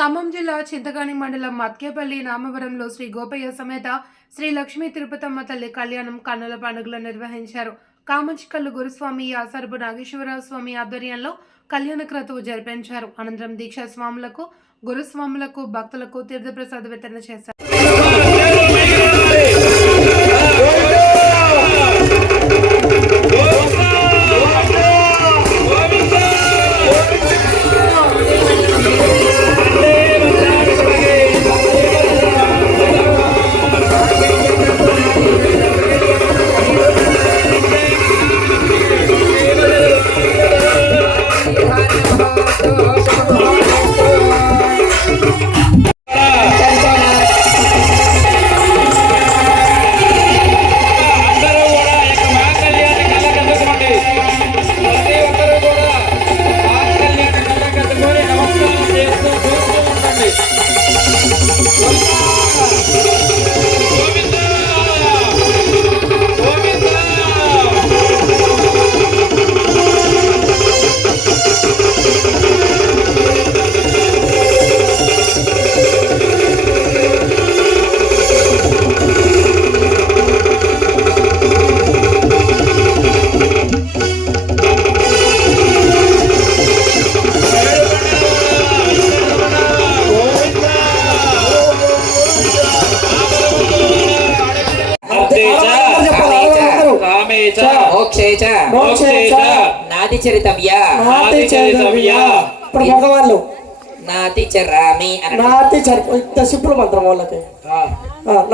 ఖమ్మం జిల్లా చింతగాని మండలం మత్కేపల్లి నామవరంలో శ్రీ గోపయ్య సమేత శ్రీ లక్ష్మీ తిరుపతమ్మ తల్లి కళ్యాణం కన్నుల పండుగలు నిర్వహించారు. కామంచికల్లు గురుస్వామి యాసరపు నాగేశ్వరరావు స్వామి ఆధ్వర్యంలో కళ్యాణ క్రతువు జరిపించారు. అనంతరం దీక్షా స్వాములకు గురుస్వాములకు భక్తులకు తీర్థప్రసాద వితరణ చేశారు. it. రామేచ, మోక్షే చ. మోక్షే చ, నాతి చరితవ్య. నాతి చరితవ్య. ఇప్పుడు మగవాళ్ళు నాతి చరామి నాతి చర ఇంత సింపుల్ మంత్రం వాళ్ళకి.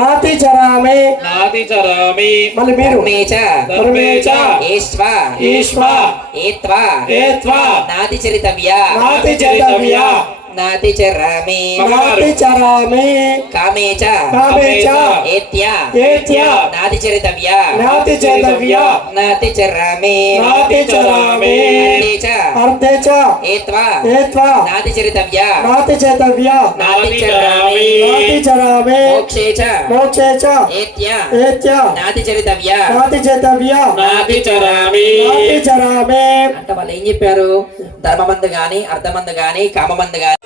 నాతి చరామి. నాతి చరామి. మళ్ళీ మీరు. ధర్మే చ. ధర్మే చ, ఏష్వ ఈశ్వ ఏత్వ. ఏత్వ, నాతి చరితవ్య. నాతి చరితవ్య. నాతి చరామి. నాతి చరామి. కామే చ కామే చ ఏత్య. ఏత్య. నాతి చరితవ్య. నాతి చరితవ్య. నాతి చరామి. నాతి చరామి. అర్థే చ అర్థే చ ఏత్వ. ఏత్వ. నాతి చరితవ్య. నాతి చరితవ్య. నాతి చరామి. నాతి చరామి. మోక్షే చ మోక్షే చ ఏత్య. ఏత్య. నాతి చరితవ్య. నాతి చరితవ్య. నాతి చరామి. నాతి చరామి. అంటే వాళ్ళు ఏం చెప్పారు? ధర్మమందు గాని అర్థమందు గాని కామమందు గాని.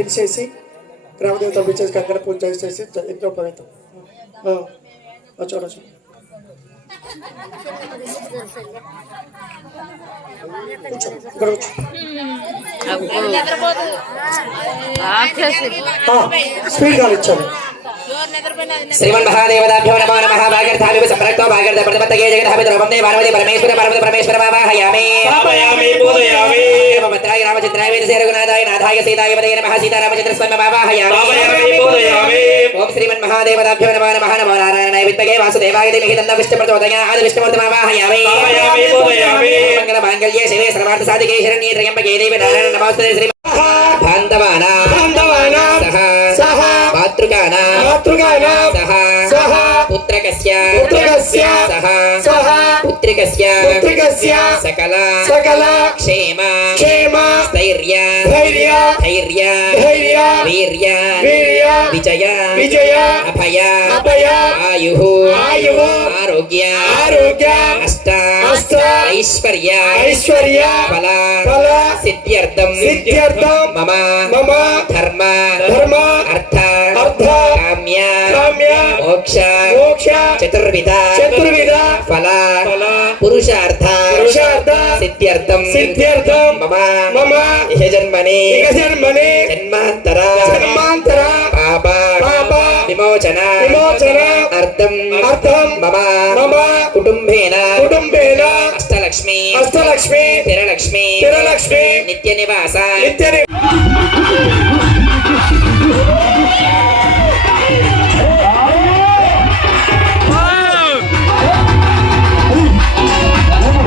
పిలిచేసి గ్రామ దేవతలు పిలిచేసి అక్కడ పూజ చేసేసి యజ్ఞోపవేతం చూడచ్చు ఇక్కడ కూర్చో. స్వీట్ కావాలి ఇచ్చాను శ్రీమన్ మహాదేవతాభ్యో నమో నమః. భాగర్థాభివ సంప్రక్తో భాగర్థ ప్రతిపత్తగే జగదాభిత రూపం దే పార్వతి పరమేశ్వర పార్వతి పరమేశ్వర మావాహయామి పూజయామి శ్రీరామచంద్రాయ రఘునాథాయ నాథాయ సీతాయ పదయ నమః. సీతారామచంద్ర స్వామి పూజయామి ఓం శ్రీమన్మహాదేవతాభ్యో నమః నమః. నమో నారాయణాయ విద్మహే వాసుదేవాయ ధీమహి తన్నో విష్ణుప్రచోదయాత్ విష్ణుమూర్తిమావాహయామి భావయామి పూజయామి మంగళ మాంగళ్యే శివే సర్వార్థ సాధికే శరణ్యే త్రయంబకే దేవి నారాయణ నమస్తే శ్రీ బాంధవానా పుత్రకస్య పుత్రకస్య సహ సహ పుత్రికస్య పుత్రికస్య సకల సకల క్షేమ క్షేమ స్థైర్య ధైర్య ధైర్య ధైర్య వీర్య వీర్య విజయ విజయ అభయ అభయ ఆయు ఆయువు ఆరోగ్య ఆరోగ్య అష్ట అష్ట ఐశ్వర్య ఐశ్వర్య ఫల ఫల సిద్ధ్యర్థం సిద్ధ్యర్థం మమ మమ ధర్మ ధర్మ అర్థ అర్థ కామ్య కామ్య మోక్ష మోక్ష చతుర్విధ చతుర్విధ ఫల ఫల పురుషార్థ పురుషార్థ సిద్ధ్యర్థం సిద్ధ్యర్థం మమ మమ ఇహ జన్మని ఇక జన్మని జన్మాంతర జన్మాంతర పాప పాప విమోచన విమోచన అర్థం అర్థం మమ మమ కుటుంబేన కుటుంబేన అష్టలక్ష్మి అష్టలక్ష్మి స్థిరలక్ష్మి స్థిరలక్ష్మి నిత్య నివాస నిత్య